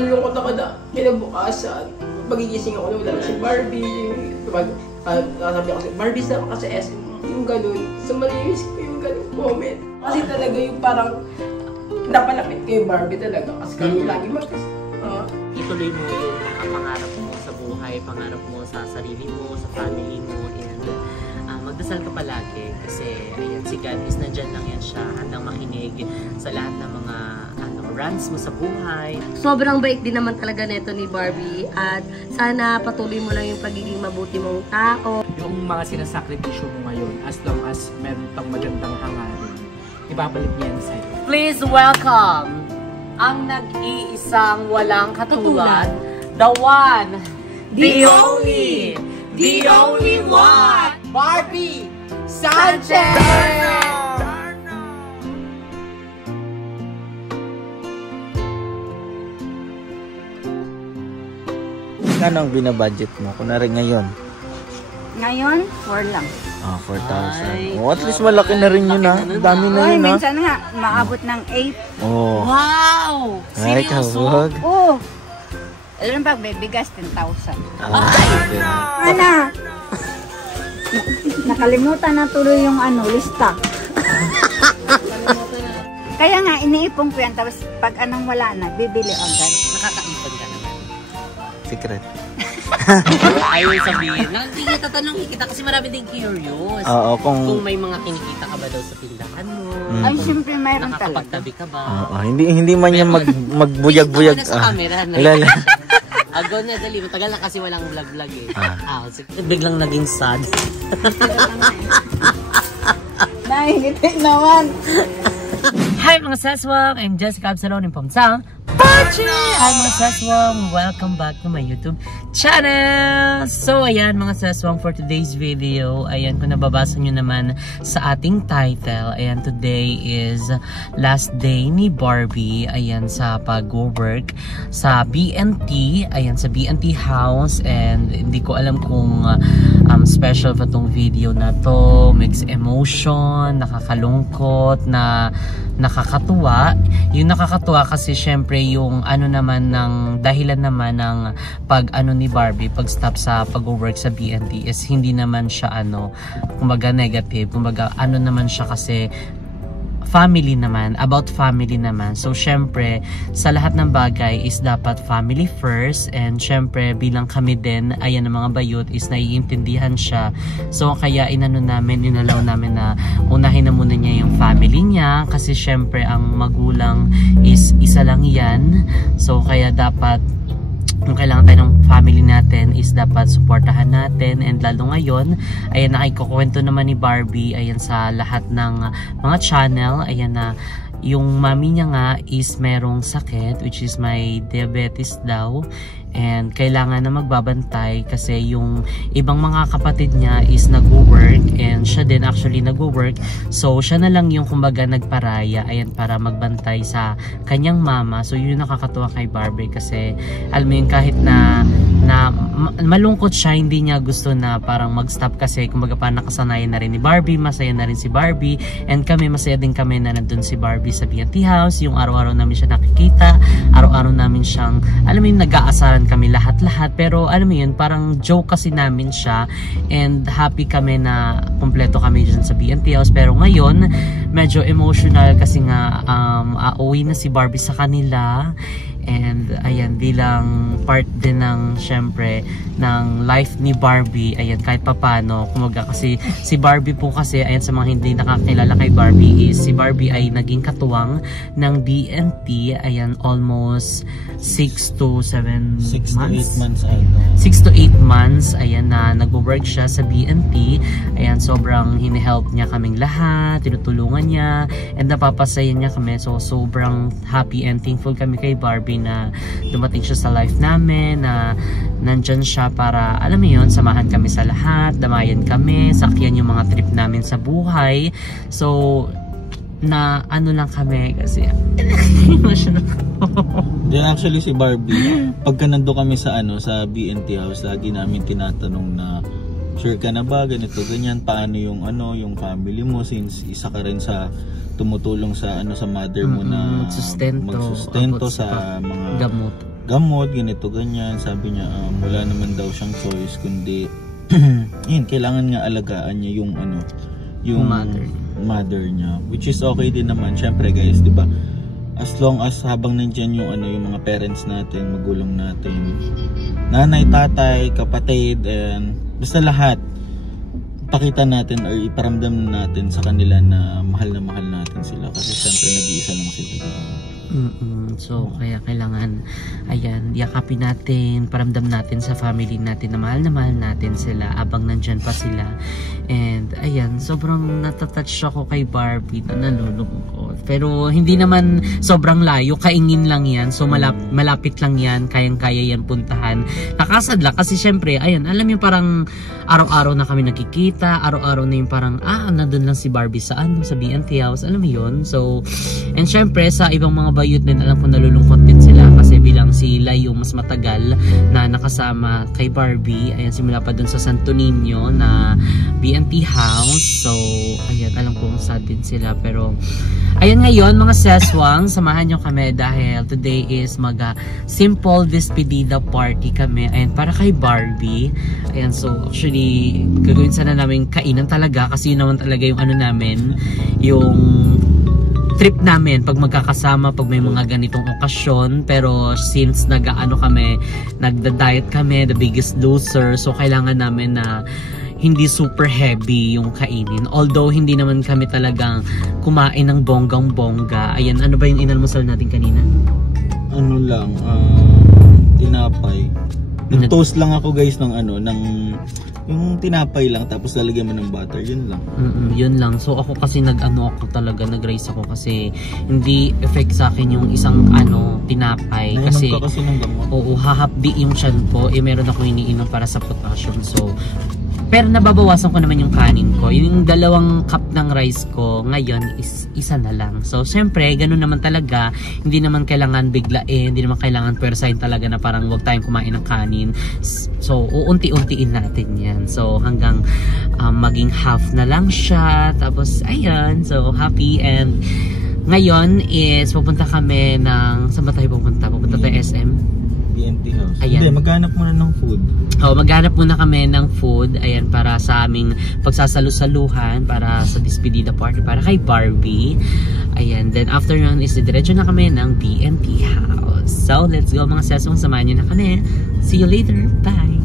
nalulungkot ako na kinabukasan. Magigising ako na wala na si Barbie. Sabi ako si Barbie sa kasi SM. Yung ganun. So malinis ko yung ganun comment. Kasi talaga yung parang napalapit kay Barbie talaga. Kasi kami lagi ituloy mo yung mga pangarap mo sa buhay, pangarap mo sa sarili mo, sa family mo, and magdasal ka palagi kasi ayan, si God is nandyan lang yan siya, handang makinig sa lahat ng mga rants mo sa buhay. Sobrang bait din naman talaga neto ni Barbie at sana patuloy mo lang yung pagiging mabuti mong tao. Yung mga sinasakripisyo mo ngayon, as long as meron kang magandang hangarin, ibabalik niya yan sa'yo. Please welcome ang nag-iisang walang katulad, the one, the only one, Barbie Sanchez! Ano ang binabudget mo? Kunwari ngayon? Ngayon, 4 lang. 4,000. Oh, at least malaki na rin yun ha. Dami na yun ha. Minsan nga, maabot ng 8. Oh. Wow! Ay, kawag. Oo. Alam pag may bigas, 10,000. Ana! Nakalimutan na tuloy yung lista. Kaya nga, iniipong ko yan. Tapos pag anong wala na, bibili agad. Nakakaipon ka naman. Secret. Ayaw sabihin. Hindi kita tanong kita kasi marami din curious. Oo, kung may mga kinikita ka ba daw sa tindahan mo. Ay, siyempre mayroon talaga. Nakakapagtabi ka ba? Hindi man niya magbuyag-buyag. Please sa camera na. Lala. Ago na, dali. Matagal na kasi walang vlog-vlog eh. Biglang naging sad. Nahingiti naman. Hi mga saswang! I'm Jessica Absalon in Pamsang Pachi! Hi mga saswang! Welcome back to my YouTube channel! So ayan mga saswang, for today's video, ayan kung nababasa nyo naman sa ating title, ayan, today is last day ni Barbie, ayan, sa pag-work sa BNT, ayan, sa BNT house, and hindi ko alam kung special pa tong video na to, mixed emotion, nakakalungkot, na nakakatuwa. Yung nakakatuwa kasi syempre yung naman ng dahilan naman ng ni Barbie pag stop sa pag-work sa BNT is hindi naman siya kumbaga negative, kumbaga naman siya kasi family naman, about family naman. So syempre sa lahat ng bagay is dapat family first, and syempre bilang kami din, ayan, ng mga bayot is naiintindihan siya. So kaya inalaw namin na unahin na muna niya yung family niya kasi syempre ang magulang is isa lang yan. So kaya dapat kung kailangan tayo ng family natin is dapat suportahan natin, and lalo ngayon, ayan, nakikukwento naman ni Barbie, ayan, sa lahat ng mga channel, ayan, na yung mami niya nga is merong sakit, which is may diabetes daw, and kailangan na magbabantay kasi yung ibang mga kapatid niya is nag-work, and siya din actually nag-work, so siya na lang yung kumbaga nagparaya, ayan, para magbantay sa kanyang mama. So yun nakakatuwa kay Barbie kasi alam mo yun, kahit na malungkot siya, hindi niya gusto na parang mag-stop kasi kumbaga parang nakasanayan na rin ni Barbie, masaya na rin si Barbie, and kami masaya din kami na nandun si Barbie sa BNT house, yung araw-araw namin siya nakikita, araw-araw namin siyang, alam mo yun, nag-aasaran kami lahat-lahat, pero alam mo yun, parang joke kasi namin siya, and happy kami na kompleto kami dyan sa BNT house. Pero ngayon medyo emotional kasi nga uuwi na si Barbie sa kanila, and ayan, bilang part din ng syempre ng life ni Barbie, ayan, kahit papano, kumaga kasi si Barbie po kasi, ayan, sa mga hindi nakakilala kay Barbie, is si Barbie ay naging katuwang ng BNT, ayan, almost 6 to 8 months, ayan, na nag-work siya sa BNT, ayan, sobrang hinihelp niya kaming lahat, tinutulungan niya, and napapasaya niya kami, so sobrang happy and thankful kami kay Barbie na dumating siya sa life namin, na nandyan siya para, alam mo yun, samahan kami sa lahat, damayan kami, sakyan yung mga trip namin sa buhay. So na lang kami kasi emotional. Then actually si Barbie, pagka nando kami sa sa BNT house, lagi namin tinatanong na sure ka na ba, ganito ganyan, paano yung yung family mo, since isa ka rin sa tumutulong sa sa mother mo na magsustento sa mga gamot, ganito, ganyan. Sabi niya, wala naman daw siyang choice, kundi, yun, kailangan nga alagaan niya yung ano, yung mother niya. Which is okay din naman, syempre guys, di ba? As long as habang nandyan yung ano, yung mga parents natin, magulang natin, nanay, tatay, kapatid, and basta lahat, pakita natin or iparamdam natin sa kanila na mahal natin sila. Kasi syempre nag-iisa lang sila. So, kaya kailangan, ayan, yakapin natin, paramdam natin sa family natin na mahal natin sila abang nandyan pa sila. And, ayan, sobrang natatouch ako kay Barbie na nalulungkot. Pero, hindi naman sobrang layo, kaingin lang yan. So, malapit lang yan, kayang-kaya yan puntahan. Nakasadla kasi syempre, ayan, alam yung parang araw-araw na kami nakikita, araw-araw na yung parang, nandun lang si Barbie sa BNT House, alam mo yun? So, and syempre, sa ibang mga bayot din, alam ko nalulungkot din sila kasi bilang sila yung mas matagal na nakasama kay Barbie. Ayan, simula pa dun sa Santo Niño na BNT House. So, ayan, alam ko sad din sila. Pero, ayan ngayon mga seswang, samahan nyo kami dahil today is simple despedida party kami. Ayan, para kay Barbie. Ayan, so actually, gagawin sana namin kainan talaga kasi yun naman talaga yung ano namin, yung trip namin pag magkakasama, pag may mga ganitong okasyon. Pero since nagda-diet kami, The Biggest Loser, so kailangan namin na hindi super heavy yung kainin. Although hindi naman kami talagang kumain ng bonggang-bongga. Ayan, ano ba yung inalmusal natin kanina? Ano lang, tinapay. Nag-toast lang ako guys ng yung tinapay lang tapos lalagyan mo ng butter, yun lang. Yun lang. So ako kasi nag-rice ako kasi hindi effect sa akin yung isang tinapay. Kasi ka kasi ng gamot. Oo, hahapdi yung tiyan ko. Meron ako iniinom para sa potassium. So, pero nababawasan ko naman yung kanin ko. Yung 2 cup ng rice ko, ngayon is 1 na lang. So, syempre, ganun naman talaga. Hindi naman kailangan biglain, hindi naman kailangan pwersahin talaga na parang huwag tayong kumain ng kanin. So, uunti-untiin natin yan. So, hanggang maging half na lang siya. Tapos, ayan. So, happy. And ngayon is pupunta kami ng... Saan ba tayo pupunta? Pupunta tayo SM? BNT House. Ayan. Hindi, maghanap muna ng food. Maghanap muna kami ng food. Ayan, para sa aming pagsasalu-saluhan, para sa despedida party, para kay Barbie. Ayan, then after nun is diretso na kami ng BNT House. So, let's go mga sesong, samahan nyo na kami. See you later. Bye!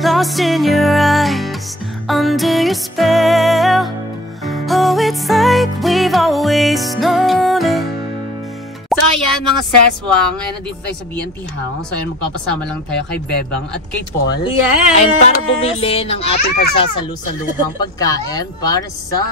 Lost in your eyes, under your spell. Oh, it's like we've always known it. So ayan mga seswang, ayan, nandito tayo sa BNT House. So ayan, magpapasama lang tayo kay Bebang at kay Paul. Yes! Ayan, para bumili ng ating pagsasalu-saluhang pagkain para sa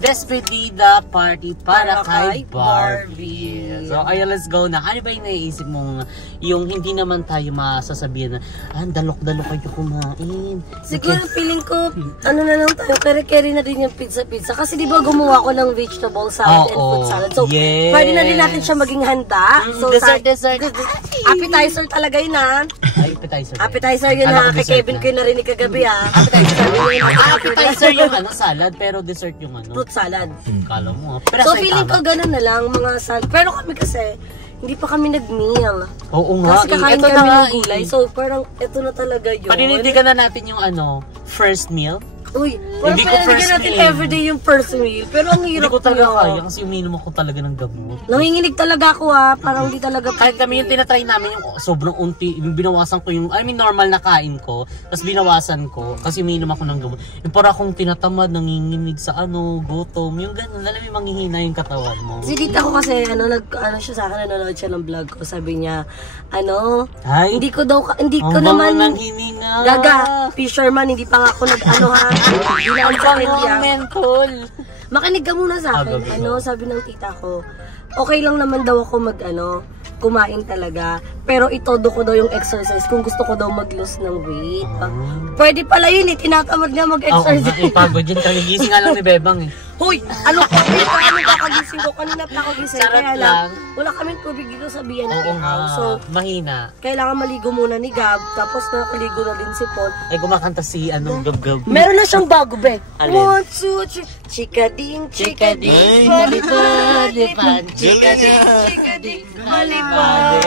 despedida party para kay Barbie. So ayan, let's go na. Ano ba yung naiisip mong yung hindi naman tayo masasabihan na dalok-dalok kayo kumain? Siguro feeling ko, ano na lang tayo, kere-kere na din yung pizza-pizza. Kasi di ba gumawa ko ng vegetable salad and fruit salad. So, yes, pwede na din natin siya maging handa. So, dessert. Appetizer talaga yun ha. Ay, appetizer. Appetizer yun ha. Kay Kevin ko yung narinig kagabi ha. Appetizer yung salad, pero dessert yung fruit salad. Kala mo So, feeling ko ganun na lang mga salad. Pero kami kasi, hindi pa kami nag-meal. Oo nga. Kasi kakain kami ng gulay. So, parang ito na talaga yun. Paninindigan na natin yung first meal. Uy, parang paninindigan natin everyday yung first meal. Pero ang hirap hindi ko talaga kaya kasi uminom ako talaga ng gamot. Nanginginig talaga ako ha. Parang hindi talaga. Kahit kami yung tinatry namin yung sobrang unti, yung binawasan ko yung, normal na kain ko. Tapos binawasan ko kasi uminom ako ng gamot. Yung para akong tinatamad, nanginginig sa gutom. Yung gano'n, alam mo, manghihina yung katawan mo. Si tita ko kasi, siya sa akin, nanonood siya ng vlog ko. Sabi niya, hindi ko naman, nanghihina. Gaga, fisherman, hindi pa nga ako makinig ka muna sa akin. Sabi ng tita ko, okay lang naman daw ako kumain talaga. Pero itodo ko daw yung exercise kung gusto ko daw mag-lose ng weight. Pwede pala yun tinatamad nga mag-exercise. Pagod yun. Kagigising nga lang ni Bebang Hoy! Ano po? Anong kakagising ko? Kanina pa ako gising. Sarap Kaya lang. wala kaming tubig dito sa BNT Oo nga, house. So, mahina. kailangan maligo muna ni Gab. Tapos nakaligo na din si Paul. Ay, kumakanta si gab-gab. Meron na siyang bago, be. Alin? 1, 2, 3. Chikading, chikading. Lipad, lipad, chikading, Chikading, malipad.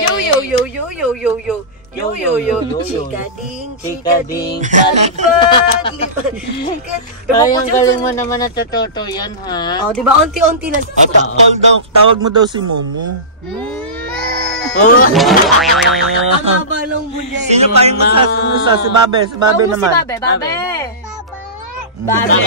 Yo, yo, yo, yo, yo, yo, yo. Yo, yo, yo, chikading, chikading, lipad, lipad. Ay, ang galing mo naman natututo yan, ha? Oh, di ba? Unti-unti lang. Tawag mo daw si Momo. Ang haba ng bunyay. Sino pa yung magsasamusa? Si Babe. Si Babe naman. Si Babe, Babe. Babe.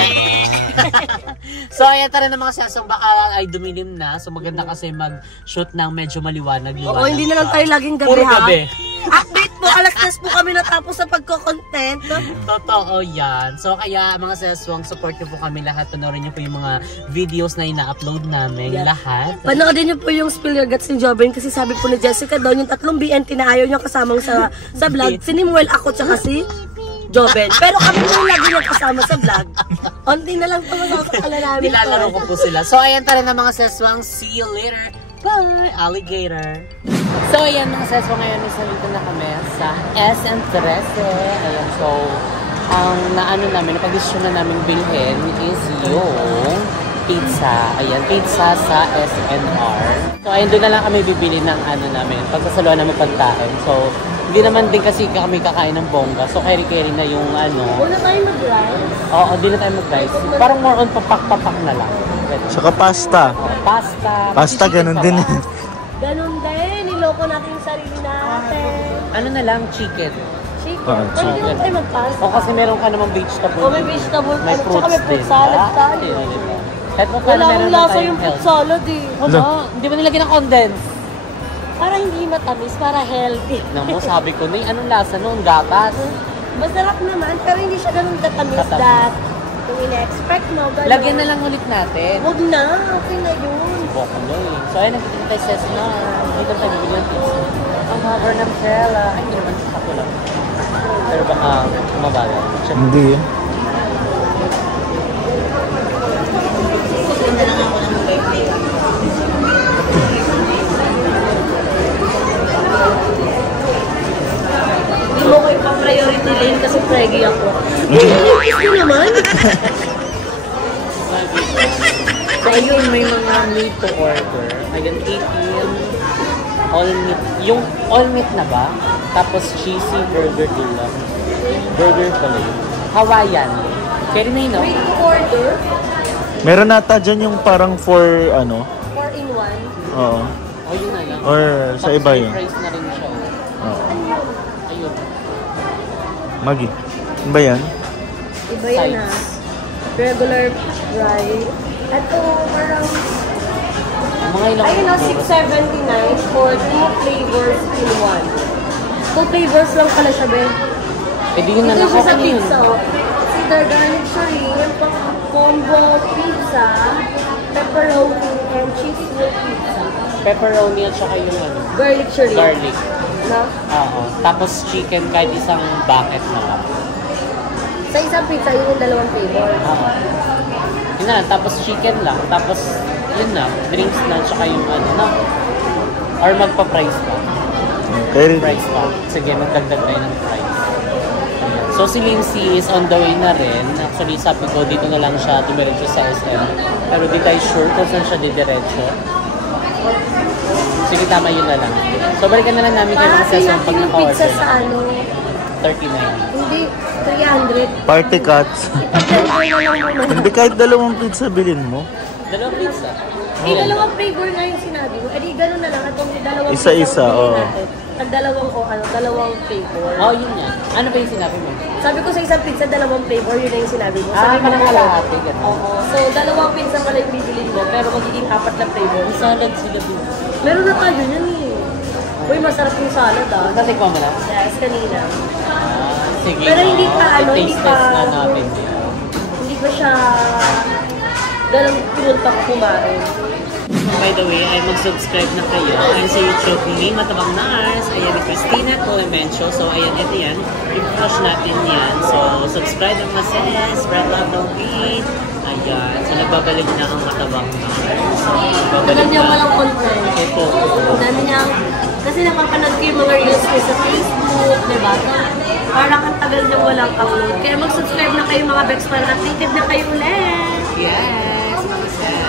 So, ayan tara na mga sasong baka ay dumilim na. So, maganda kasi mag-shoot ng medyo maliwanag. Oo, hindi na lang tayo laging gabi, Puro ha? gabi. Update po, alas 10 po kami natapos sa pagko-content. Totoo yan. So, kaya mga saswang, support niyo po kami lahat. Panoorin niyo po yung mga videos na ina-upload namin. Yes. Lahat. Panoodin niyo po yung Spill Your Guts ni Jobin kasi sabi po ni Jessica daw yung 3 BNT na ayaw niya kasamang sa vlog. Si Nimuel, ako, tsaka si Joben. Pero kami po lagi niya kasama sa vlog. Onti na lang ito masasakala namin. Nilalaro ko po sila. So, ayan tara na mga saswang. See you later. Bye, alligator. So, ayan mga saswang. Ngayon, isalito na kami sa SM13. Ayan, so, ang naano namin, napag-desisyon na namin bilhin is yung pizza. Ayan, pizza sa SNR. So, ayun, doon na lang kami bibili ng ano namin, pagsasaluhan namin pagkain. So, hindi naman din kasi kami kakain ng bongga. So, carry-carry na yung ano. Una tayo mag-rice. Oo, hindi na tayo mag-rice. Parang more on papak-papak na lang. Saka pasta. Pasta. Pasta, ganun din. Ganun din. Niloko natin yung sarili natin. Ano na lang, chicken. Chicken. Pwede na tayo mag-pasta. O kasi meron ka namang vegetable. O may vegetable. May Tsaka fruits may fruit din. salad tayo. Kahit pa Wala paano akong meron na lasa tayong yung fruit health. salad eh. Ano? Hindi ba nilagyan ng condense? Para hindi matamis, para healthy. Namo, sabi ko na anong lasa noon? Gatas. Masarap naman, pero hindi siya ganun katamis Katamis. that kung ina-expect mo. Ganun. Lagyan na lang ulit natin. Huwag na, okay na yun. Boko na eh. So ayun, nakikita tayo sa SNR. Dito tayo bibili ng pizza. Ang cover ng tela. Ay, hindi naman sa ako lang. Pero baka mabagal. Hindi eh. Hindi mo ko ipa-priority lane kasi preggy ako. Hindi naman. So ayun, may mga meat to order. Ayun, 18 all meat. Yung all meat na ba? Tapos cheesy burger deluxe. Burger pala yun. Hawaiian. Carry na yun, no? Wait to order, Meron nata dyan yung parang 4 ano. 4-in-1. Oo. O yun na lang. Or sa iba yun. Tapos price na rin siya. Oo. Ayun. Magi. Ano ba yan? Iba yan Sides. ah. Regular fries. Ito parang, Mga ilang ayun na, 679 for 2 flavors in 1. 2 flavors lang pala siya, Ben. Eh di yun na Ito lang. siya sa Okay yun. pizza. Cedar garlic shrimp, combo pizza, pepperoni, and cheese with pizza. Pepperoni at saka yung ano, Garlic shrimp. garlic. Na? Oo. Tapos chicken kahit isang bucket na lang. Sa isang pizza, yun yung 2 flavor. Oo. Yun na, tapos chicken lang. Tapos, yun na, drinks na, tsaka yung ano na. Or magpa-price pa. Kaya Price pa. Sige, magdagdag tayo ng price. Ayan. So, si Lindsay is on the way na rin. Actually, sabi ko, dito na lang siya dumiretso sa SM. Pero di tayo sure kung saan siya didiretso. Sige, tama yun na lang. So, balikan na lang namin kayo mga Parang session pag yung pizza naka-order. sa ano, 39. hindi, 300. party cuts. Ipag-deliver na lang muna. Hindi kahit 2 pizza bilhin mo. Dalawang pizza. Eh, 2 flavor nga yung sinabi mo. Eh, di ganun na lang. Atong 2 Isa-isa, oo. Tag 2 flavor. Oh, yun yan. Ano ba yung sinabi mo? Sabi ko sa isang pizza, 2 flavor, yun na yung sinabi mo. Ah, Sabi ko parang kalahati, ganun. Oo. So, 2 pizza pala yung bibilin mo, pero magiging 4 na flavor. Salad sila din. Meron na tayo yan eh. Uy, masarap yung salad ah. Natikman mo na? Yes, kanina. Ah, sige. Pero hindi pa, ano, I-taste hindi test pa- na natin yun. Hindi pa siya ganun pinunta ko kumain. By the way, ay mag-subscribe na kayo. Ayan sa YouTube ni Matabang Nars. Ayan ni Christina Colemencio. So, ayan, ito yan. I-push natin yan. So, subscribe ang sis. Spread love, don't beat. Ayan. So, nagbabalik na ang Matabang Nars. So, Tagal niya walang content. Ito. Ang dami niya. Kasi napapanood ko yung mga reels ko sa Facebook, diba? Parang ang tagal niya walang upload. Kaya mag-subscribe na kayo mga Bex para updated na kayo ulit. Yes, mga sis.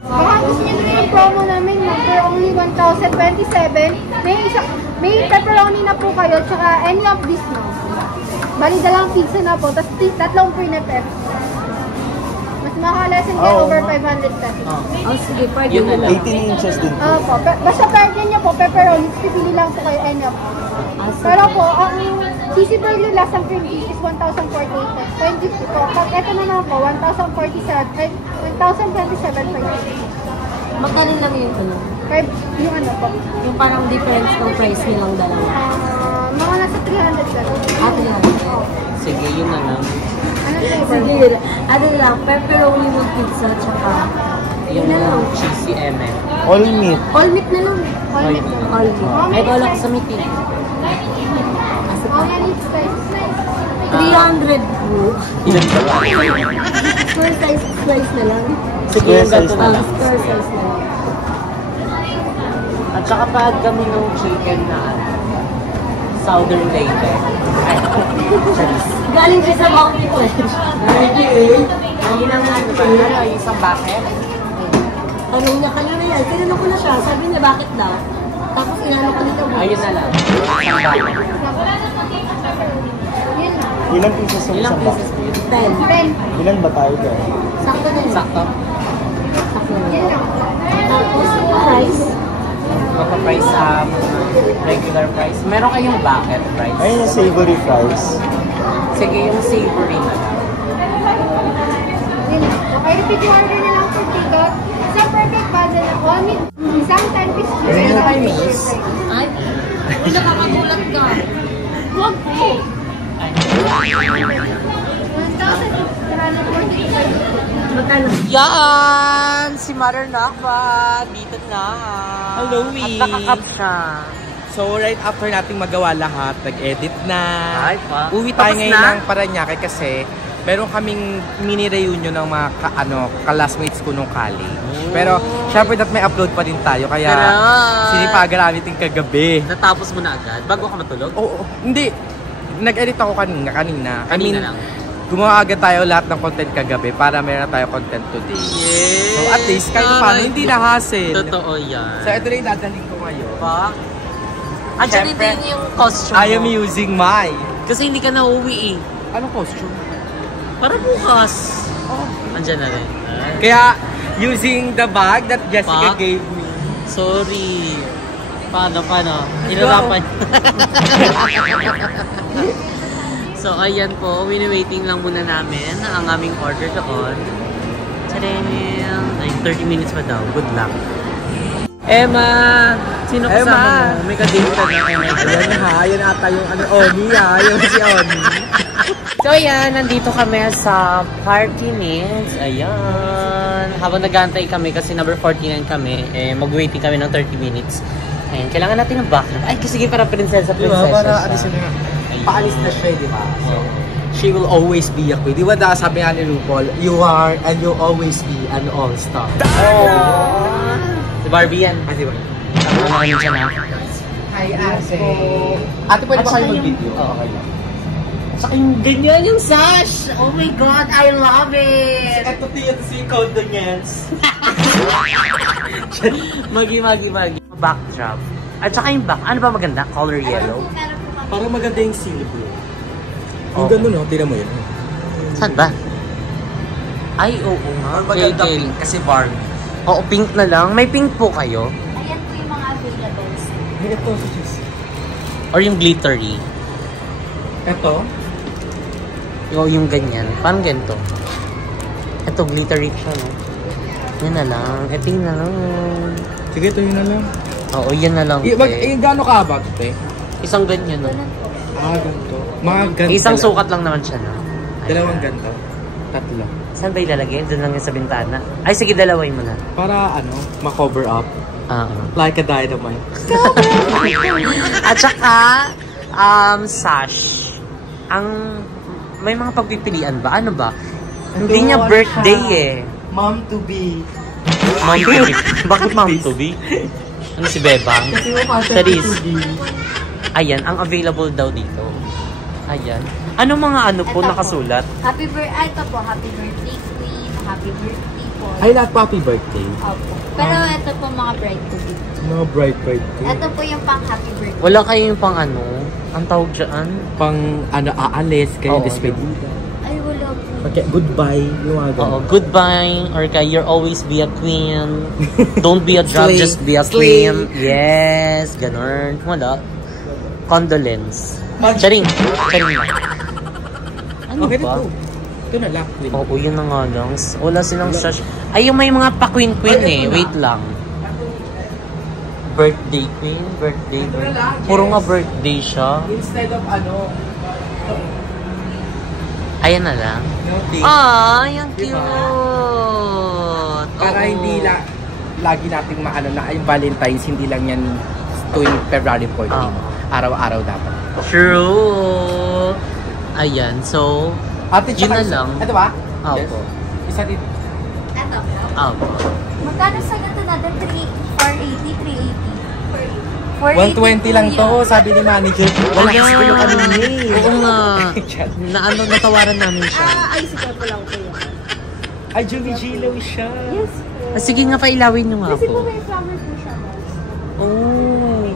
Baka gusto nyo na yung promo namin for only 1,027. May pepperoni na po kayo, tsaka any of this no. Bali dalang pizza na po, tapos tatlong free na pep. Mas makalesin kayo over 500 pesos. Oh, sige, pwede Yun na na lang. 18 inches din po. Opo, basta pwede nyo po, pepperoni, pipili lang po kayo any of this. Pero po, ang cheesy burger last ang cream cheese is 1,048 pesos. Po. Pag ito na lang po, 1,027 pesos. Magkano lang yung ano? Yung ano po? Yung parang difference ng price nilang dalawa. Mga nasa 300 pesos. Ano lang? Sige, yun na lang. Anong flavor? Sige, ano lang, pepperoni ng pizza, tsaka Yung cheesy MM. All meat. all meat na lang. All meat. All meat. Ay, wala ko sa meat eh. How many slices? 300 po. Ilan ba? Square size slice na lang. Sige, yung ganito na lang. Square size na lang. At saka pa kami ng chicken na Southern Lady. Ay, charis. Galing siya sa Mount Flesh. Ang ilang ano ba? Ano, isang bucket? Tanong niya kanina yan. Tinanong ko na siya. Sabi niya, bakit daw? Tapos inanong ko nito. Ayun na lang. Isang bucket. Ilang pieces yung Ilang isang pieces box? po yun? 10. Ilan ba tayo dyan? Sakto na yun. Sakto? Sakto na yun. Tapos price. Magpa-price sa regular price. Meron kayong bucket price? Ayun yung savory fries. Sige, yung savory na lang. Okay, repeat yung order na lang for ticket. Sa perfect bundle na all meat, isang 10-piece cheese. Ayun na tayo, miss. Ay, nakakagulat ka. Huwag po. Ay. 1,345. Magkano? Yan! Si Mother Nakba! Dito na! Hello, At nakakap siya. So, right after nating magawa lahat, nag-edit na. Ay, pa. Uwi tayo Tapos ngayon na? ng Paranaque kasi meron kaming mini reunion ng mga classmates ko nung college. Pero, syempre that may upload pa din tayo. Kaya, Tara! sinipagan namin yung kagabi. Natapos mo na agad? Bago ka matulog? Oo, hindi. Nag-edit ako kanina. Kanina lang. Gumawa agad tayo lahat ng content kagabi para meron tayo content today. Yes! So, at least, kahit paano, hindi na hassle. Totoo yan. So, ito na yung dadalhin ko ngayon. Pa? Andiyan Siyempre, din yung costume I am mo. using my... Kasi hindi ka na uuwi eh. Anong costume? Para bukas. Andiyan na rin. Kaya, using the bag that Jessica Pa? gave me. Sorry. Paano? Inarapan. So, ayan po. Wini-waiting lang muna namin ang aming order doon. Tadam! Ay, 30 minutes pa daw. Good luck. Emma! Sino kasama mo? May kadate ka na. Ayan ha, yan ata yung Oni ha, yung si Oni. So, ayan. Nandito kami sa Party Minutes. Ayan. Habang nag-aantay kami kasi number 49 kami, mag-waiting kami ng 30 minutes. Ayan. Kailangan natin ng background. Ay, sige, para prinsesa Diba, para ano siya. sila nga. Paalis na siya, di ba? So, she will always be a queen. Di ba sabi nga ni RuPaul, you are and you'll always be an all-star. Oh! Si Barbie yan. Ah, di ba? Ano siya na? Hi, ate. Ate, pwede ba kayo mag-video? Oo, okay lang. Saka yung ganyan yung sash! Oh my God, I love it! Ito si Condonians. Magi. Backdrop. At saka yung back, ano ba maganda? Color yellow? Parang maganda yung silver. Yung gano'n, no? Tira mo yun. Saan ba? Ay, oo nga. Maganda Kay- pink kasi Barbie. Oo, pink na lang. May pink po kayo? Ayan po yung mga availables. Ito, sis. Or yung glittery? Ito? O yung ganyan. Parang ganito. Ito, glittery siya, no? Yan na lang. Ito yun na lang. Sige, ito yun na lang. Oo, yan na lang. Gano'n ka ba ito, te? Isang ganyan, no? Ah, ganito. Mga ganito. Isang sukat lang naman siya, no? Dalawang ganito. Tatlo. Saan ba ilalagay? Doon lang yung sa bintana. Ay, sige, dalawin mo na. Para ano, ma-cover up. Like a dynamite. At saka, sash. May mga pagpipilian ba? Ano ba? Hindi niya birthday eh. Mom to be. Mom to be? Bakit mom to be? Ano si Bebang? Charis. Ayan, ang available daw dito. Ayan. Ano mga ano po nakasulat? Happy birthday. Ito po, happy birthday queen. Happy birthday po. Ay, lahat po happy birthday. Opo. Pero ito po mga bride to be. Mga bright birthday. Ito po yung pang happy birthday. Wala kayong pang ano? Ang tawag dyan? Pang ano, aalis kayo, despedida. Ay, wala po. Okay, goodbye. Yung mga Oo, goodbye. Or kaya you'll always be a queen. Don't be a drug, just be a queen. Yes, ganun. Wala. Condolence. Charing. Charing na. Ano okay, ba? Ito na lang, queen. Oo, yun na nga lang. Wala silang sash. Ay, yung may mga pa-queen-queen eh. Wait lang. Birthday queen, birthday queen. Puro nga birthday siya. Instead of ano, Ayan na lang. nothing. Ah, yung cute. Para Oo. hindi lagi nating maano na yung Valentine's, hindi lang yan tuwing February 14. Araw-araw dapat. True. Ayan, so, Ate, yun na lang. Ito ba? Opo. Isa dito. Ito po. Opo. Magkano sa ganito natin? 480, 120 lang to, sabi ni manager. Wala kasi ko yung kanina eh. Oo nga. Natawaran namin siya. Ay, sige po lang po yan. Ay, Julie Gilo siya. Yes. Sige nga, pailawin nyo nga Kasi po po. may flower po siya, guys. Oh.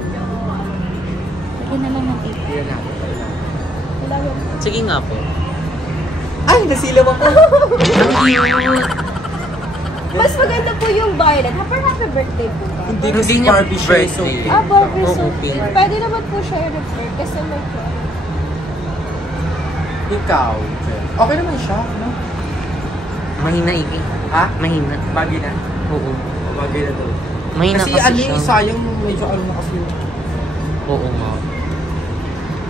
Lagyan na lang ng 8. Sige nga po. Ay, nasilaw ako. Mas maganda po yung violet. Happy birthday po ba? Hindi Hindi kasi niya Barbie siya. So, birthday. Barbie Oo, so pink. pwede naman po siya i-refer kasi like ikaw. Okay naman siya, no? Mahina iki. Ha? Mahina. Bagay na? Oo. Bagay na to. Mahina Kasi kasi ano siya. yung sayang medyo ano na kasi. Oo nga.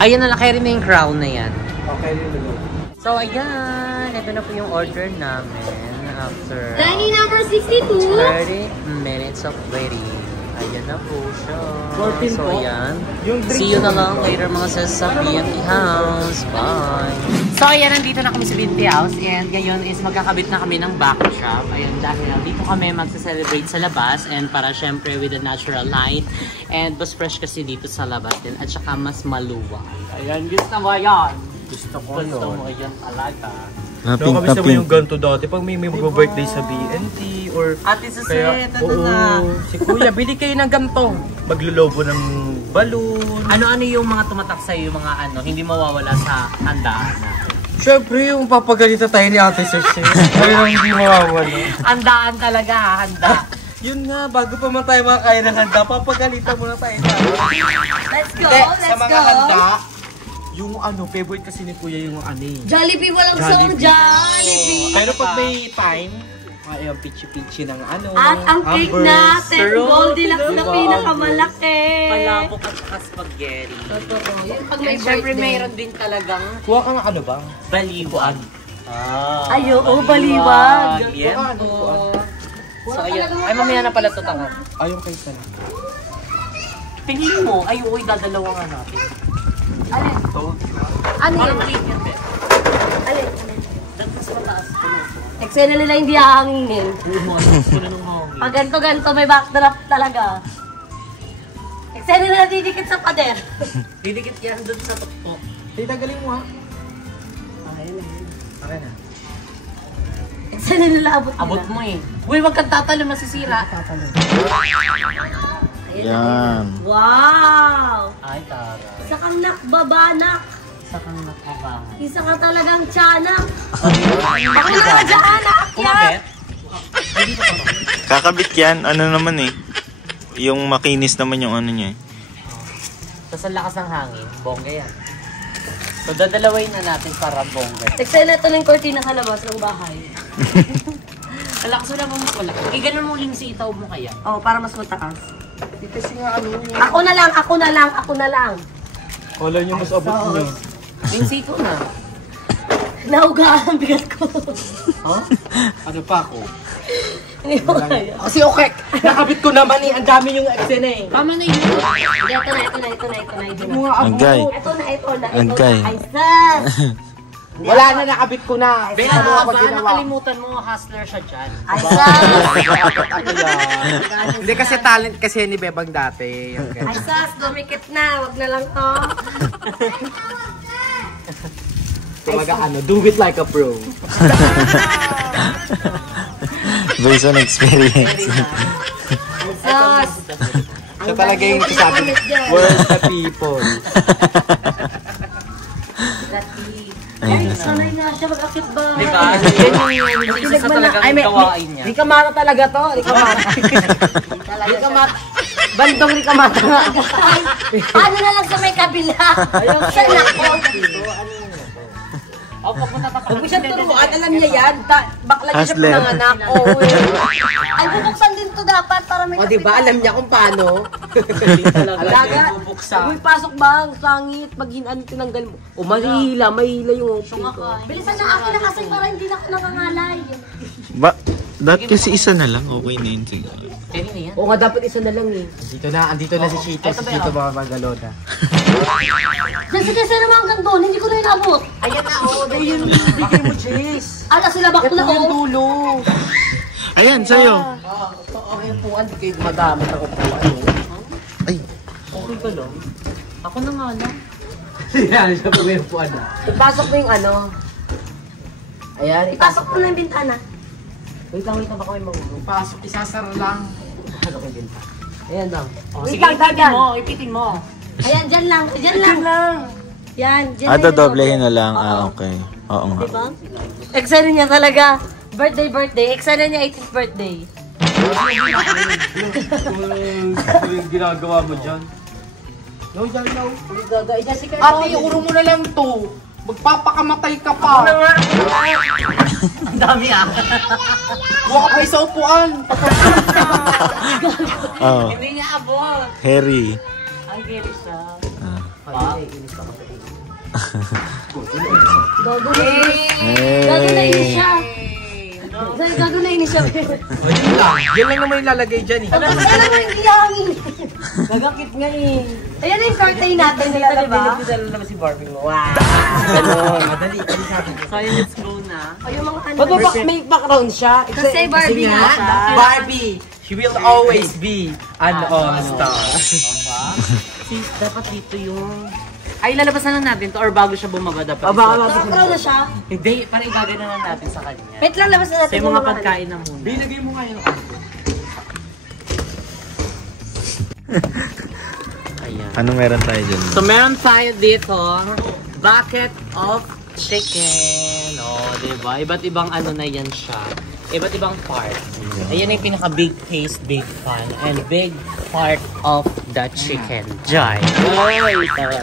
Ayan na lang, kaya rin na yung crown na yan. Okay rin na. So, ayan. Ito na po yung order namin after Dining number 62. 30 minutes of waiting. Ayan na po siya. 14 So, po. ayan. Yung drink See you na lang later mga sis sa B&T House. Bye! So, ayan. Nandito na kami sa B&T House. And ngayon is magkakabit na kami ng backdrop. Ayan, dahil dito kami magsa-celebrate sa labas. And para syempre with the natural light. And mas fresh kasi dito sa labas din. At saka mas maluwag. Ayan, gusto mo yan. Gusto ko Gusto mo yan talaga. Pink na pink. ganito dati pag may birthday sa BNT or Ate Suset, ano na? si Kuya, bili kayo ng ganito. Maglulubo ng balloon. Ano-ano yung mga tumatak sa'yo, yung mga ano, hindi mawawala sa handaan natin? Siyempre, yung papagalita tayo ni Ate Suset. Kaya hindi mawawala. Handaan talaga, handa. Yun nga, bago pa man tayo makakain ng handa, papagalitan muna tayo. Let's go, Hindi, let's sa mga go. handa, yung ano, favorite kasi ni Kuya yung ano eh. Jollibee, walang song Jollibee. Pero pag may time, yung pichi-pichi ng ano. At ang cake natin, Goldilocks na pinakamalaki. Palabok at saka spaghetti. Totoo. Yung pag And may syempre birthday. mayroon din talagang Kuha ka ng ano ba? baliwag. Ay, oo, baliwag. Yan Ano, po. So, ayan. Ay, mamaya na pala ito tanga. Ayun kayo sana. Tingin mo, ay, uy, dadalawa nga natin. Alin? Ano Parang yun? maliit yan, Beth. Alin? Dapat mas mataas ko na. Eksena nila hindi hahanginin. Wala nung hangin. Pag ganito may backdrop talaga. Eksena nila didikit sa pader. Didikit yan dun sa tuktok. Tita, galing mo ha. Okay na. Eksena nila abot nila. Abot mo eh. Uy, wag kang tatalo, masisira. Yan. Wow! Ay, tara. Isa kang nakbabanak. Isa kang nakabangan. Isa ka talagang tiyanak. Ako na nga tiyanak! Kumabet? Kakabit yan. Ano naman eh. Yung makinis naman yung ano niya eh. Tapos ang lakas ng hangin, bongga yan. So, dadalawin na natin para bongga. Eksena ito ng kortina sa labas ng bahay. Ang lakas mo na mo mas malaki. Ganun mo lang si itaw mo kaya. Oh, para mas mataas. Kasi nga ano. Ako na lang, ako na lang, ako na lang. Kala nyo mas abot nyo. Linsito na. Naugaan ang bigat ko. Ano pa ako? Hindi ko kaya. Kasi okay, nakabit ko naman eh. Ang dami yung eksena eh. Tama na yun. Ito na. Agay. Ito na. Agay. Ay, sus! Wala na, nakabit ko na. Bea, Ano ako ba? ginawa? Nakalimutan mo, hustler siya dyan. Ay, sus! Hindi kasi talent kasi ni Bebang dati. Yung Ay, sus! Dumikit na. Wag na lang to. Tumaga ano, do it like a pro. Based on experience. Sus! Siya talaga yung sabi, where's the people? Ay, sanay na siya mag-akit ba? Di ba? Yan yung isa sa talagang gawain niya. Rikamata talaga to. Rikamata. Bandong rikamata nga. Paano na lang sa may kabila? Saan ako? Huwag mo siyang turuan, alam niya yan. Bakla niya siya panganak. Ay, bubuksan din to dapat para may O, diba? Alam niya kung paano. Alaga, huwag mo ipasok ba ang sangit, pag tinanggal mo. O, mahila yung open ko. Bilisan niya akin na kasi para hindi na ako nakangalay. Dati kasi isa na lang, okay na yun siguro. Kaya na yan. O nga, dapat isa na lang eh. Andito na si Chito, Babagaloda. Sige, naman hanggang doon, hindi ko na inabot. Ayan na, dahil yun yung bigay mo, Jess. Ala, sila bakla Yung o. dulo. Ayan, sa'yo. Okay, upuan, di kayo madamit ang upuan. Ay, Okay ka lang. Ako na nga lang. Yan, siya po may upuan na. Ipasok mo yung ano. Ayan, Ipasok mo na yung bintana. wait lang, baka may mahulog. Pasok, isasara lang. Ayan lang. Wait lang, dagan. Ipitin mo. Ayan, dyan lang. Dyan lang. Yan, dyan lang. doblehin na lang. Okay. Oo nga. Diba? Eksena niya talaga. Birthday. Eksena niya 18th birthday. Ano yung ginagawa mo dyan? No, dyan, no. Jessica, Ate, uro mo na lang to. Magpapakamatay ka pa. Ang dami ah. Huwag ka pa sa upuan. Oh, Hindi niya abot. Harry. Ay, geri siya. Gago na inis siya. Gago na inis siya. Yan lang naman yung lalagay dyan eh. Alam mo, hindi hangin. Nagakit nga eh. Ayan na yung curtain natin dito, diba? Pinagdala naman si Barbie mo. Wow! Madali, sabi ko. So, let's go na. O yung mga ano. Ba't ba may background siya? Kasi Barbie nga siya. Barbie, she will always be an all-star. Sis, dapat dito yung... Ay, lalabas na lang natin to or bago siya bumaba dapat. Nakakaraw na siya. Hindi, para ibagay na lang natin sa kanya. Wait lang, labas na natin. So, yung mga pagkain na muna. Bilagay mo nga yung Ayan. Anong meron tayo dyan? So, meron tayo dito, bucket of chicken. O, diba? Iba't ibang ano na yan siya. Iba't ibang part. Ayan yung pinaka-big taste, big fun, and big part of the chicken. Jai. Ay, taray.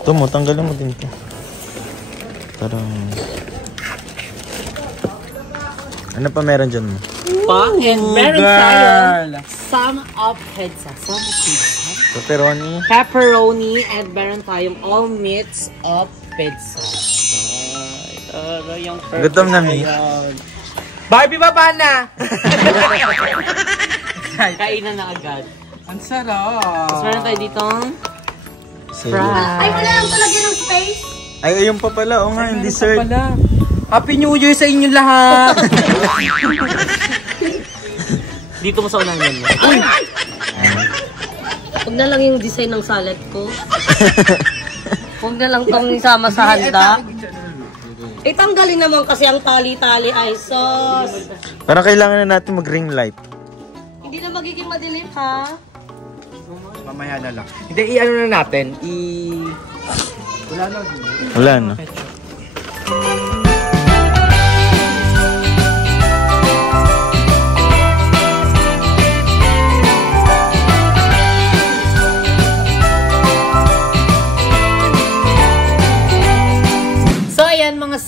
Ito mo, tanggalin mo din ito. Parang... Ano pa meron dyan mo? And meron tayo some of pizza. Some pizza. Pepperoni. Pepperoni and meron tayong all meats of pizza. Ay, yung Gutom na, Mi. Barbie, baba na! Kainan na agad. Ang sarap. Tapos meron tayo dito. Sige. Ay, wala lang talaga ng space. Ay, ayun pa pala. O nga, yung dessert. Happy New Year sa inyong lahat! Dito mo sa unahan yan. Huwag na lang yung design ng salad ko. Huwag na lang tong isama sa handa. Tanggalin naman kasi ang tali-tali ay sos. Parang kailangan na natin mag-ring light. Hindi na magiging madilim ha. Mamaya na lang. Hindi, i-ano na natin. Wala na.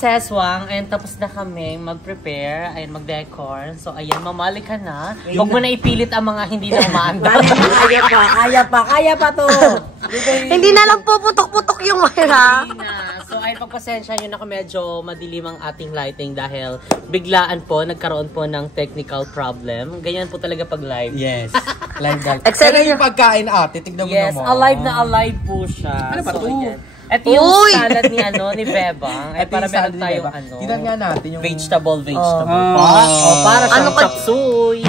seswang, ayun, tapos na kami mag-prepare, ayun, mag-decor. So, ayan, mamali ka na. Huwag mo na ipilit ang mga hindi na umaanda. Kaya pa to. Hindi na lang puputok-putok yung wire. Hindi na. So, ay pagpasensya nyo na kung medyo madilim ang ating lighting dahil biglaan po, nagkaroon po ng technical problem. Ganyan po talaga pag live. Yes. Live. Excited Pero yung pagkain, titignan mo Yes, naman. alive po siya. Ano ba to? Ito yung salad ni Bebang. Ay, para meron tayong Tingnan nga natin yung... vegetable. Oh, para siyang Ano ka- chapsuy.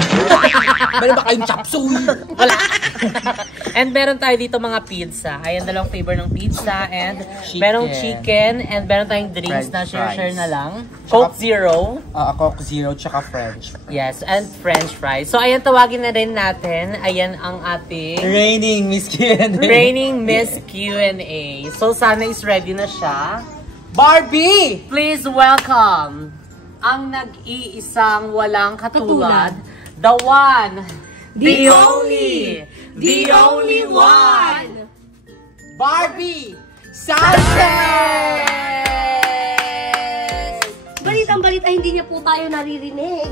Meron ba kayong chapsuy? Wala. And meron tayo dito mga pizza. Ayan, dalawang flavor ng pizza. And merong chicken. And meron tayong drinks French na share fries. na lang. Coke Zero. Coke Zero tsaka French. Yes, and French fries. So, ayan, tawagin na rin natin. Ayan ang ating Raining Miss Q&A. Raining Miss Q&A. So, sana is ready na siya. Barbie! Please welcome ang nag-iisang walang katulad. The one, the only one, Barbie! Sanchez! Balitang-balita, hindi niya po tayo naririnig.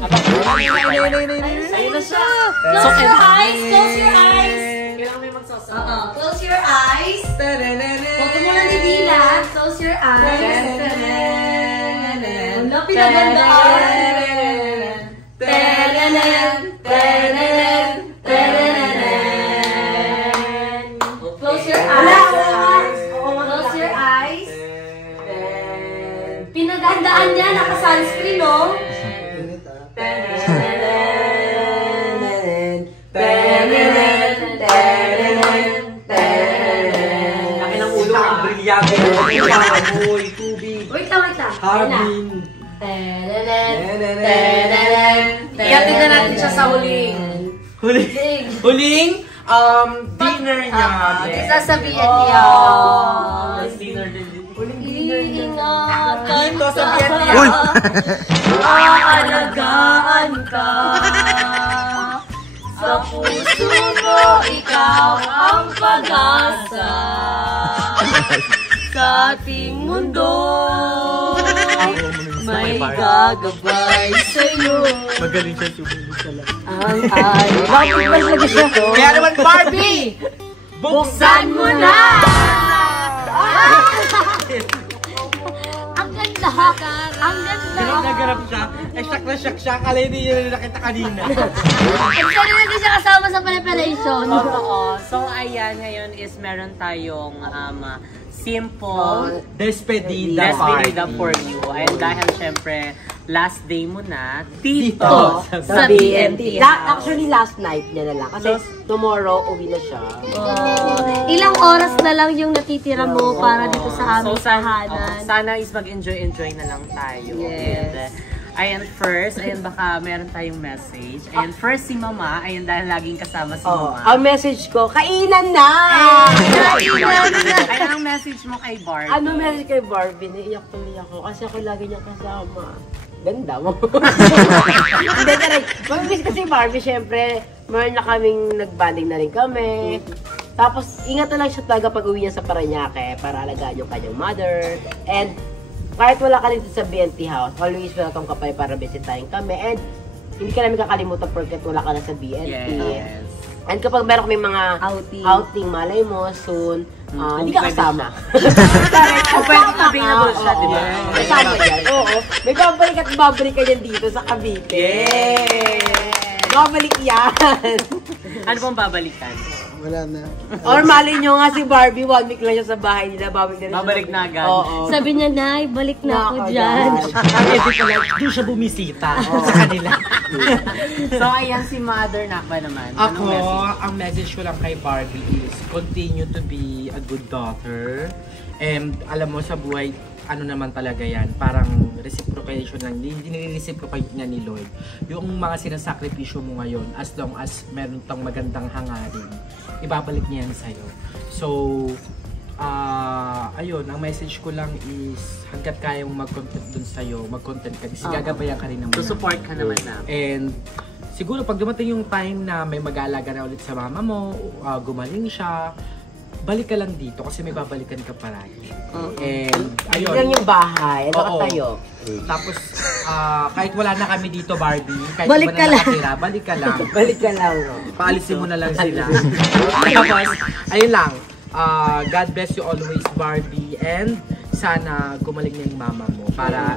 Ayun na siya. Close your eyes, close your eyes. Kailangan may magsasabi. Close your eyes. Huwag mo na ni Dina. Close your eyes. Wala, pinagandaan. Close your eyes. Close your eyes. Pinagandaan niya, naka-sunscreen, no? Nakilang ulo ang brilyante. Amoy, tubig. Wait lang. Harbin. Iyatin na natin siya sa huling. Huling dinner niya. Sasabihin niya. Dinner din. Iingatan Dito sa ka. Vietnam. Aalagaan ka. Sa puso mo, ikaw ang pag-asa. Sa ating mundo, may gagabay sa'yo. Magaling siya sumulog sa lahat. Kaya naman Barbie! Buksan mo na! Ang ganda! Ang ganda! Nagarap siya. Shock na shock siya. Akala hindi niya nakita kanina. Actually, hindi siya kasama sa preparation. Oo. So, ayan, ngayon is meron tayong simple Despedida for you. Ayun, dahil syempre, last day mo na dito sa BNT. Actually, last night niya na lang. Kasi tomorrow, uwi na siya. Ilang oras na lang yung natitira mo para dito sa aming tahanan. Sana is mag-enjoy na lang tayo. Yes. And, ayan, first, ayan, baka meron tayong message. And first, si Mama, ayan, dahil laging kasama si Mama. Ang message ko, kainan na! Kainan na! Ayan ang message mo kay Barbie. Ano message kay Barbie? Naiyak tuloy ako kasi ako lagi niya kasama. Ganda mo. Hindi ka rin. Mag-miss kasi Barbie, syempre, meron na kaming nagbanding na rin kami. Tapos, ingat na lang siya talaga pag uwi niya sa Parañaque para alagaan yung kanyang mother. And, kahit wala ka dito sa BNT house, always welcome ka pa para bisitahin kami. And, hindi ka namin kakalimutan porket wala ka na sa BNT. Yes. And kapag meron kami mga outing malay mo, soon, hindi ka kasama. Pwede available siya, di ba? Kasama yan. Oo. May babalik at babalik ka yan dito sa Cavite. Babalik yan. Ano pong babalikan? Wala na. Or malay nyo nga si Barbie, 1 week lang siya sa bahay nila, Babalik na agad. Oo. Sabi niya, Nay, balik na ako dyan. Ang edit ko lang, doon siya bumisita sa kanila. So, ayan si Mother Nakba naman. Ako, ang message ko lang kay Barbie is continue to be a good daughter. And alam mo sa buhay, ano naman talaga yan, parang reciprocation lang, nire-reciprocate niya ni Lord. Yung mga sinasakripisyo mo ngayon, as long as meron tang magandang hangarin, ibabalik niya yan sa'yo. So, ayun, ang message ko lang is, hanggat kaya mong mag-content dun sa'yo, mag-content ka, kasi gagabayan ka rin naman. Support ka naman na. And, siguro pag dumating yung time na may mag-aalaga na ulit sa mama mo, gumaling siya, balik ka lang dito kasi may babalikan ka palagi. And Ayun ayun. lang yung bahay. Baka Oo. tayo. Tapos kahit wala na kami dito, Barbie, kahit Balik iba ka na lang. nakatira, balik ka lang. Balik ka lang, no? Paalisin mo na lang sila. Tapos, ayun lang. God bless you always, Barbie. And sana gumaling na yung mama mo para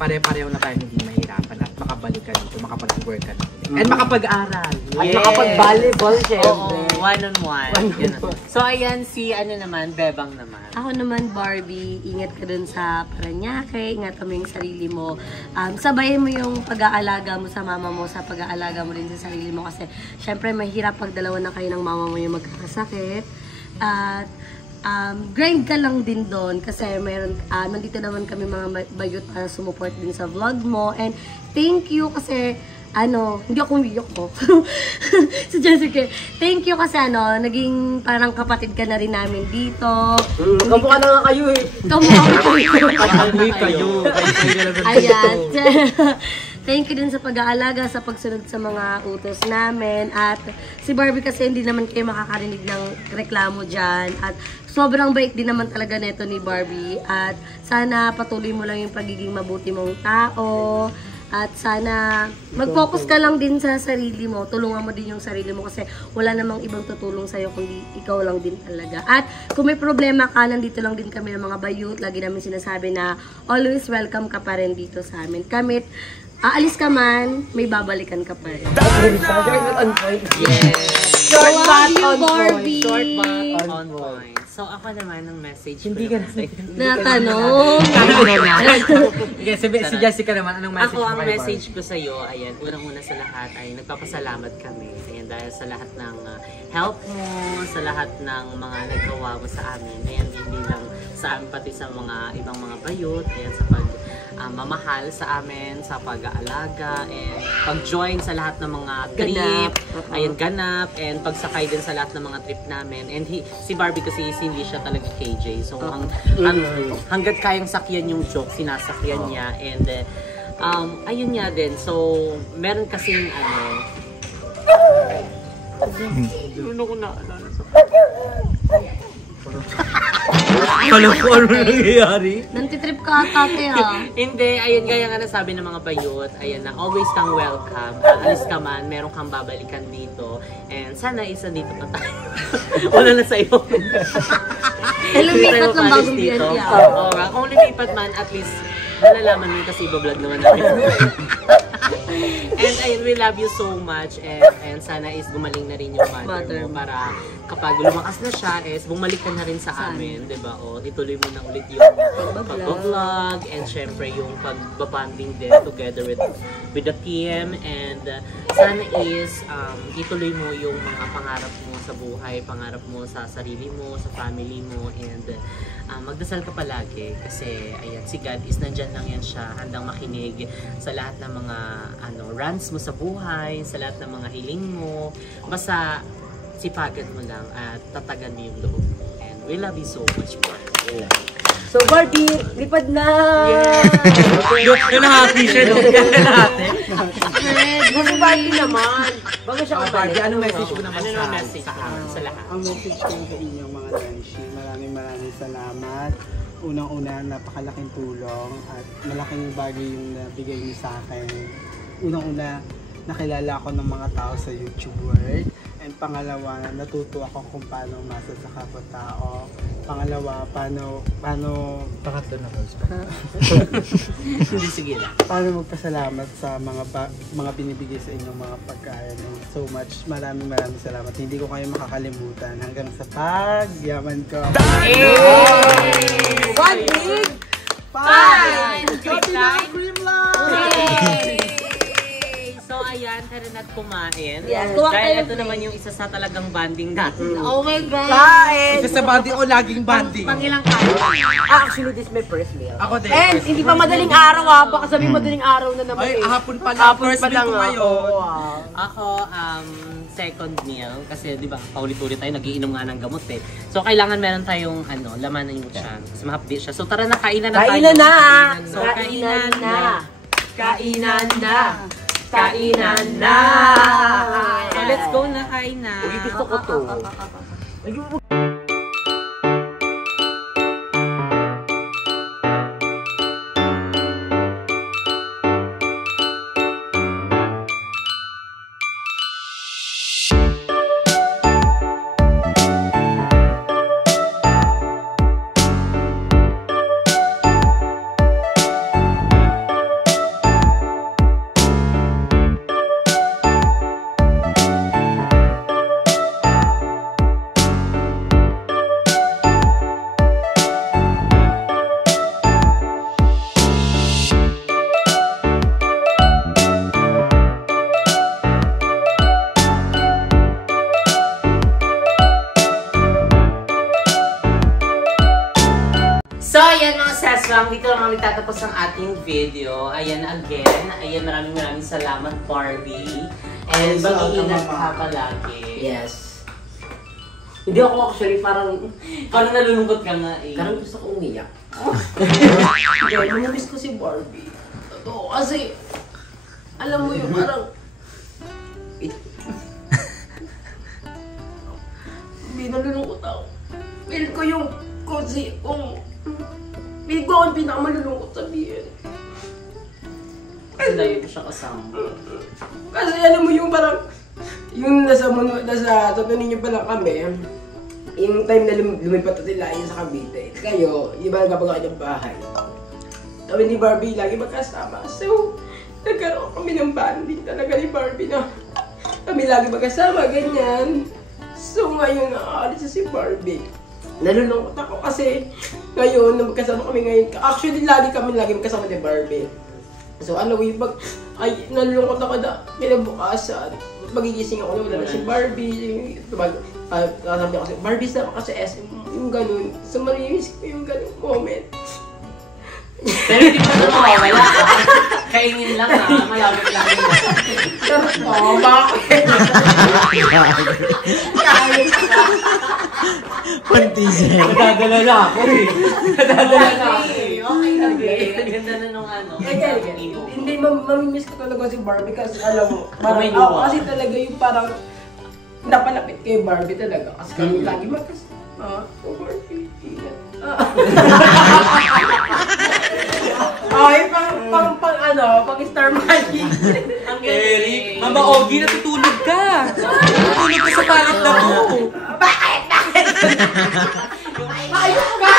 pare-pareho na tayo hindi mahirapan at makabalik ka dito, makapag-work ka na. And makapag-aral. At makapag-volleyball, syempre. Oo, one-on-one. Ganun. So, ayan, si ano naman, Bebang naman. Ako naman, Barbie, ingat ka dun sa Paranaque, ingat mo yung sarili mo. Sabayin mo yung pag-aalaga mo sa mama mo, sa pag-aalaga mo rin sa sarili mo. Kasi, syempre, mahirap pag dalawa na kayo ng mama mo yung magkakasakit. At, grind ka lang din doon kasi meron, nandito naman kami mga bayot para sumuport din sa vlog mo. And, thank you kasi, hindi ako umiyak ko. Si Jessica, thank you kasi naging parang kapatid ka na rin namin dito. Kamukha na nga kayo eh. Pag-uwi kayo. Ayan. Thank you din sa pag-aalaga, sa pagsunod sa mga utos namin. At si Barbie kasi hindi naman kayo makakarinig ng reklamo dyan. At sobrang bait din naman talaga neto ni Barbie. At sana patuloy mo lang yung pagiging mabuti mong tao. At sana mag-focus ka lang din sa sarili mo. Tulungan mo din yung sarili mo kasi wala namang ibang tutulong sa'yo kundi ikaw lang din talaga. At kung may problema ka, nandito lang din kami ng mga bayut. Lagi namin sinasabi na always welcome ka pa rin dito sa amin. Kamit, aalis ka man, may babalikan ka pa rin. Short but on Barbie. point. Short but On point. So, ako naman ang message Hindi ko ka Natanong. Okay, si Jessica naman, anong message Ako, mo ang kay message ko sa iyo, ayan, unang-una sa lahat ay nagpapasalamat kami. Ayan, dahil sa lahat ng help mo, sa lahat ng mga nagawa mo sa amin. Ayan, hindi lang sa amin, pati sa mga ibang mga bayot. Ayan, sa mamahal sa amin, sa pag-aalaga, and pag-join sa lahat ng mga trip, ayan, ganap, and pagsakay din sa lahat ng mga trip namin. And si Barbie kasi hindi siya talaga KJ. So, hanggat kayang sakyan yung joke, sinasakyan niya. And ayun niya din. So, meron kasing ano ko naalala sa Alam ko ano nangyayari? Nantitrip ka ate Hindi, ayun, gaya nga nasabi ng mga bayot, ayan na, always kang welcome. Alis ka man, meron kang babalikan dito. And sana isa dito na tayo. Wala na sa'yo. Lumipat lang bagong BNT. Oo, kung lumipat man, at least malalaman mo kasi iba-vlog naman natin. And ayun, we love you so much, and sana is gumaling na rin yung mother mo para kapag lumakas na siya is bumalik ka na rin sa amin, di ba? O ituloy mo na ulit yung pag-vlog and syempre yung pag-bonding din together with the team, and sana is ituloy mo yung mga pangarap mo sa buhay, pangarap mo sa sarili mo, sa family mo, and magdasal ka palagi kasi ayan, si God is nandyan lang yan siya, handang makinig sa lahat ng mga rants mo sa buhay, sa lahat ng mga hiling mo. Basta sipagan mo lang at tatagan mo yung loob mo. And we love you so much, Barbie. So Barbie, lipad na! Yung nahati siya, yung nahati. Kasi Barbie naman. Bago siya Barbie, kabalik. anong message mo naman Ano sa yung message sa lahat? Ang message ko sa inyong mga Nanshi, maraming salamat. Unang-una, napakalaking tulong at malaking bagay yung nabigay niyo sa akin. Unang-una, nakilala ako ng mga tao sa YouTube world. And pangalawa, natuto ako kung paano umasa sa kapwa-tao. Pangalawa, paano Pangatlo na ko. Hindi, sige lang. paano magpasalamat sa mga binibigay sa inyong mga pagkain. So much, maraming salamat. Hindi ko kayo makakalimutan hanggang sa pagyaman ko. One big! Five! Gabi na cream lang! So ayan, tara na't kumain. Yes, kuha Dahil kayo, ito naman yung isa sa talagang banding natin. Oh my God! Kain! Isa sa banding o laging banding? Pangilang kain. Actually, this is my first meal. Ako din. And hindi pa madaling araw baka sabihin madaling araw na naman Ay, eh. hapon pa lang. Hapon First pa meal lang ko ngayon. Ako, second meal. Kasi di ba, paulit-ulit tayo, nagiinom nga ng gamot eh. So kailangan meron tayong laman ng tiyan. Kasi mahapdi siya. So tara na, kainan na tayo. Kainan na! So Kainan na! Kainan na! Kainan na! So let's go na, kain na. Gusto ko to. So, ayan mga seswang, dito lang kami tatapos ang ating video. Ayan again, ayan maraming salamat Barbie. And mag-iingat ka palagi. Yes. Hindi ako actually, parang nalulungkot ka nga eh. Parang gusto kong umiyak. Kaya namiss ko si Barbie. Totoo kasi, alam mo yung parang, hindi nalulungkot ako. Feel ko yung, feel ko ang pinakamalulungkot sabihin. Kasi layo ko siya kasama. Kasi alam mo yung parang, yung nasa Ninyo pa lang kami, yung time na lumipat sila yun sa Cavite. Kayo, iba nagpapagawa ng bahay. Kami ni Barbie lagi magkasama. So, nagkaroon kami ng banding talaga ni Barbie na kami lagi magkasama, ganyan. So ngayon, nakaalis na si Barbie. Nalulungkot ako kasi ngayon, na magkasama kami ngayon. Actually, lagi magkasama ni Barbie. So ano, nalulungkot ako na kinabukasan. Magigising ako na wala na si Barbie. Sabi ako, Barbie sama ka sa SM. Yung ganun. So marinis ko yung ganun moment. Pero hindi pa naman mawawala ka. Kainin lang ha. Malapit lang yun. Oo, bakit? Pantisin. Nadadala na ako eh. Nadadala na ako. Okay lang eh. Ang ganda na nung ano. Hindi, mamimiss ko talaga si Barbie kasi alam mo, may parang ako luha. kasi talaga yung parang napalapit kay Barbie talaga kasi kami lagi magkasama. Oh, Barbie, ingat. Ay, pang star magic. Ang Eric, Mama Ogie, natutulog ka. Natutulog ka sa palit na mo. Bakit? Ayos ka!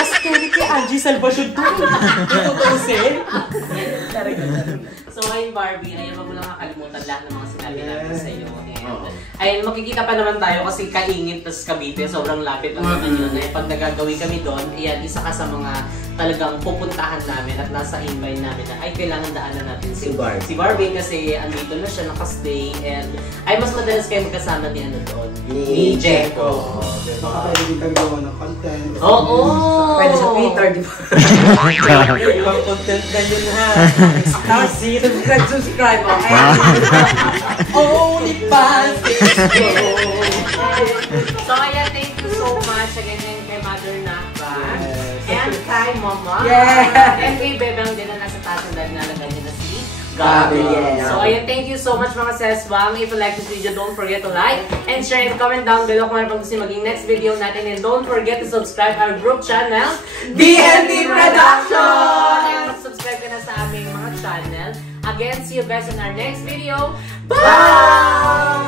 Asterik kay Angie Salvacion to. Tututusin. So ayun Barbie, ayun wag mo lang kakalimutan lahat ng mga sinabi namin sa iyo. Ayun, makikita pa naman tayo kasi Kaingit tas Cavite, sobrang lapit lang naman yun. Pag nagagawin kami doon, ayan, isa ka sa mga talagang pupuntahan namin at nasa invite namin na ay kailangan daanan natin si Barbie kasi andito na siya nakastay and ay mas madalas kayo magkasama ni ano doon, ni Jeko. Baka pwede din kami gawa ng content. Oo! Pwede sa Twitter, di ba? Ibang content na yun ha. Subscribe mo. Only fans. So ayan, thank you so much again kay Mother Naka and kay Mama. Yeah. And kay Bebang din na nasa taas na nalagay niya na si Gabi. Gabi. So ayan, thank you so much mga seswang. If you like this video, don't forget to like and share and comment down below kung ano pang gusto maging next video natin. And don't forget to subscribe our group channel, DND Production! And subscribe ka na sa aming mga channel. Again, see you guys in our next video. Bye!